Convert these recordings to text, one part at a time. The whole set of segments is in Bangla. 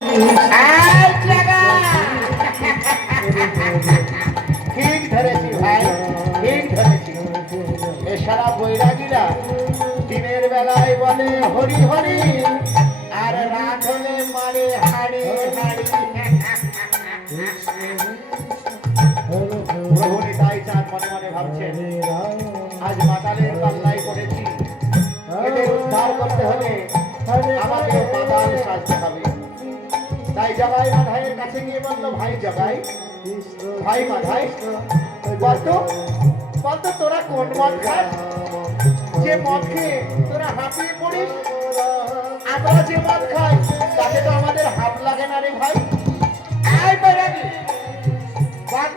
ঠিক ধরেছি ভাই, ঠিক ধরেছি। এছাড়া বৈরাগীরা দিনের বেলায় বলে হরি হরি, আর রাত হলে মারে হাড়ি হাড়ি। প্রভু নিতাই চাঁদ মনে মনে ভাবছেন, আজ মাতালের পাল্লায় পড়েছি, এদের উদ্ধার করতে হলে আমাকে মাতাল সাজতে হবে। তাই জগাই মাধাইয়ের কাছে গিয়ে বললো, ভাই জগাই, ভাই মাধাই, বলতো বলতো তোরা কোন মদ খাস, যে মদ খেয়ে তোরা হাঁপিয়ে পড়িস? আমরা যে মদ খাই তাতে তো আমাদের হাত লাগে না রে ভাই। এই বৈরাগী, বল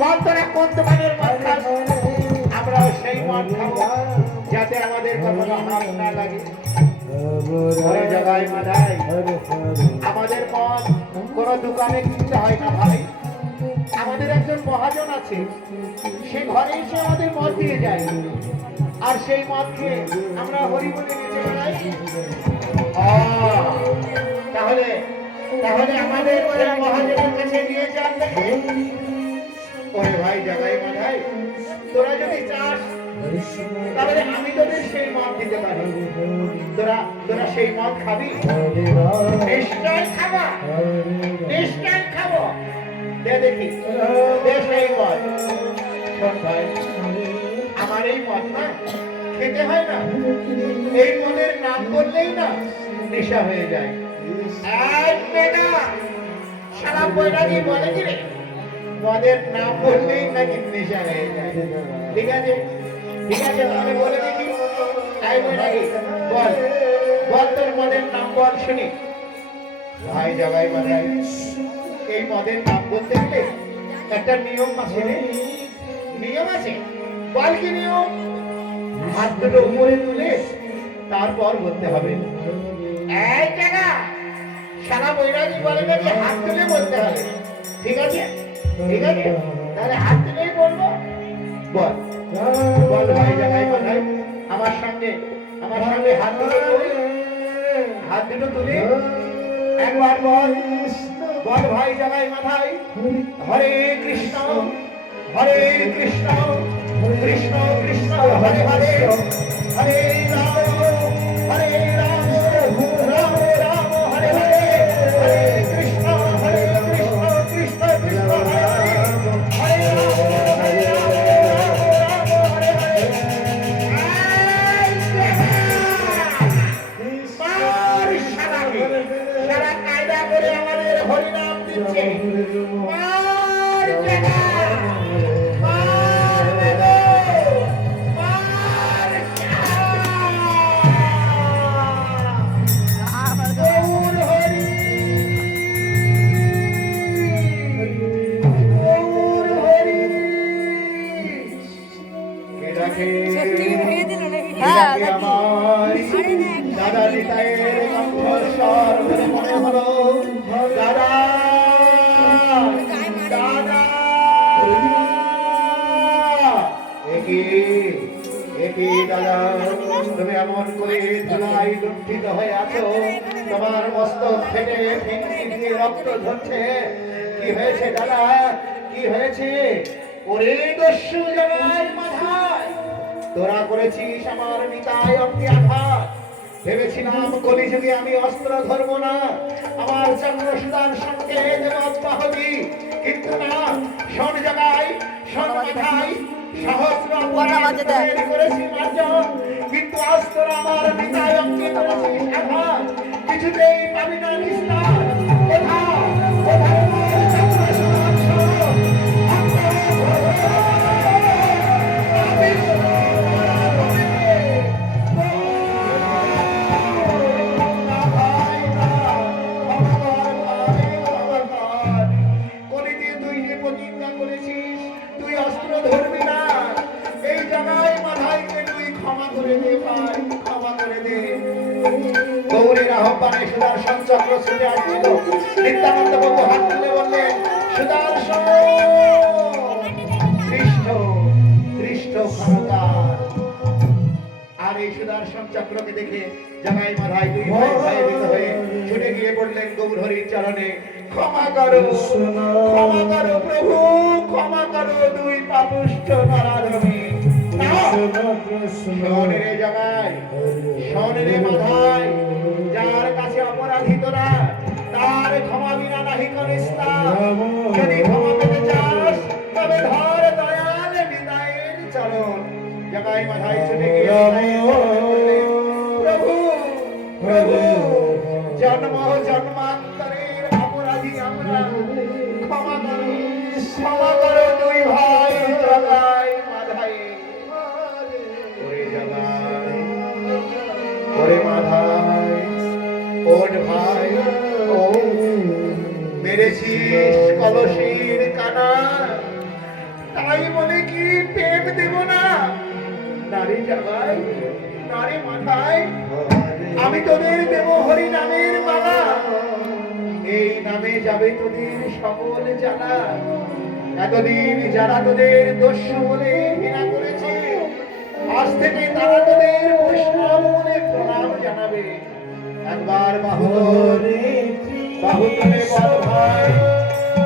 বল তোরা কোন দোকানের মদ খাস, আমরাও সেই মদ খাবো যাতে আমাদের কখনো হাত না লাগে। জগাই মাধাই, আমাদের মদ কোন দোকানে কিনতে হয় না ভাই। আমাদের একজন মহাজন আছে, সে ঘরে এসে আমাদের মদ দিয়ে যায়, আর সেই মদ খেয়ে আমরা হরি বলে নিতে বেড়াই। তাহলে তাহলে আমাদের মহাজনের কাছে নিয়ে যান। ওরে ভাই জগাই মাধাই, তোরা যদি চাস তাহলে আমি তোদের সেই মদ দিতে পারি। তোরা তোরা সেই মদ খাবি? নিশ্চয় খাবো, নিশ্চয় খাবো। দে দেখি, দে সেই মদ। শোন ভাই, আমার এই মদ না খেতে হয় না, এই মদের নাম বললেই না নেশা হয়ে যায়। সারা বৈরাগী বলে কি রে, মদের নাম বললেই নাকি নেশা হয়ে যায়। ঠিক আছে, ঠিক আছে, তাহলে বলে দেখি। তাই বৈরাগী বল, বল তোর মদের নাম বল শুনি। ভাই জগাই মাধাই, এই মদের নাম বলতে গেলে একটা নিয়ম আছে রে। নিয়ম আছে? বল কি নিয়ম? হাত দুটো উপরে তুলে তারপর বলতে হবে। এই জায়গা সারা বৈরাগী বলে নাকি হাত তুলে বলতে হবে। ঠিক আছে, ঠিক আছে, তাহলে হাত তুলেই বলবো। বল বল ভাই জগাই মাধাই, আমার সঙ্গে হাত দুটো তুলে, হাত দুটো তুলে একবার বল। বল ভাই জগাই মাধাই, হরে কৃষ্ণ হরে কৃষ্ণ কৃষ্ণ কৃষ্ণ হরে হরে, হরে রাম হরে রাম রাম রাম হরে হরে, হরে কৃষ্ণ কৃষ্ণ কৃষ্ণ হরে হরে, হরে রাম হরে রাম রাম হরে হরে। সারা কায়দা করে আমাদের হরিনাম দিচ্ছে। দাদা নিতাইয়ের কণ্ঠস্বর বলে মনে হলো, দাদা দাদা একই দাদা, তুমি এমন করে ধুলাই লুণ্ঠিত হয়ে আছো, তোমার মস্তক ফেটে ফিনকি দিয়ে রক্ত ঝরছে। কি হয়েছে দাদা, কি হয়েছে? ওরে দস্যু জগাই মাধাই, তোরা করেছিস আমার নিতাই অঙ্গে আঘাত। ভেবেছিলাম কলিযুগে আমি অস্ত্র ধরবো না, আমার চন্দ্র সুদার সঙ্গে দেবত্মা হবি, কিন্তু না। শোন জগাই, শোন মাধাই, সহস্র করেছি মার্জন, কিন্তু আজ তোরা আমার নিতাই অঙ্গে করেছিস আঘাত। কিছুতেই পাবি না নিস্তার। আহ্বানে সুদর্শন চক্র ছুটে আসছিল। নিত্যানন্দ বাবু হাত তুলে বললেন, সুদর্শন দৃষ্ট দৃষ্ট ক্ষমতার। আর এই সুদর্শন চক্রকে দেখে জামাই মাধাই দুই ভাই ভয়ভীত হয়ে ছুটে গিয়ে পড়লেন গৌরহরির চরণে। ক্ষমা করো প্রভু, ক্ষমা করো দুই পাপিষ্ঠ নরাধমী। শোনে রে জামাই, শোনে রে মাধাই, যার কাছে অপরাধী তোরা তার ক্ষমা বিনা নাহি করিস না। যদি ক্ষমা পেতে চাস তবে ধর দয়াল বিদায়ের চরণ। জামাই মাধাই ছুটে গিয়ে প্রভু প্রভু, জন্ম জন্মান্তরের অপরাধী আমরা, ক্ষমা করো দুই ভাই জামাই মাধাই। ওরে জামাই, ওরে মাধাই, ওর ভাই ও মেরেছিস কলসির কানা, তাই বলে কি প্রেম দেব না? নারী জামাই, নারী মাথায়, আমি তোদের দেব হরি নামের মালা। এই নামে যাবে তোদের সকল জ্বালা। এতদিন যারা তোদের দস্যু বলে ঘৃণা করেছে, আজ থেকে তারা তোদের বৈষ্ণব বলে প্রণাম জানাবে। একবার বাহু তুলে বল ভাই,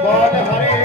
বল হরে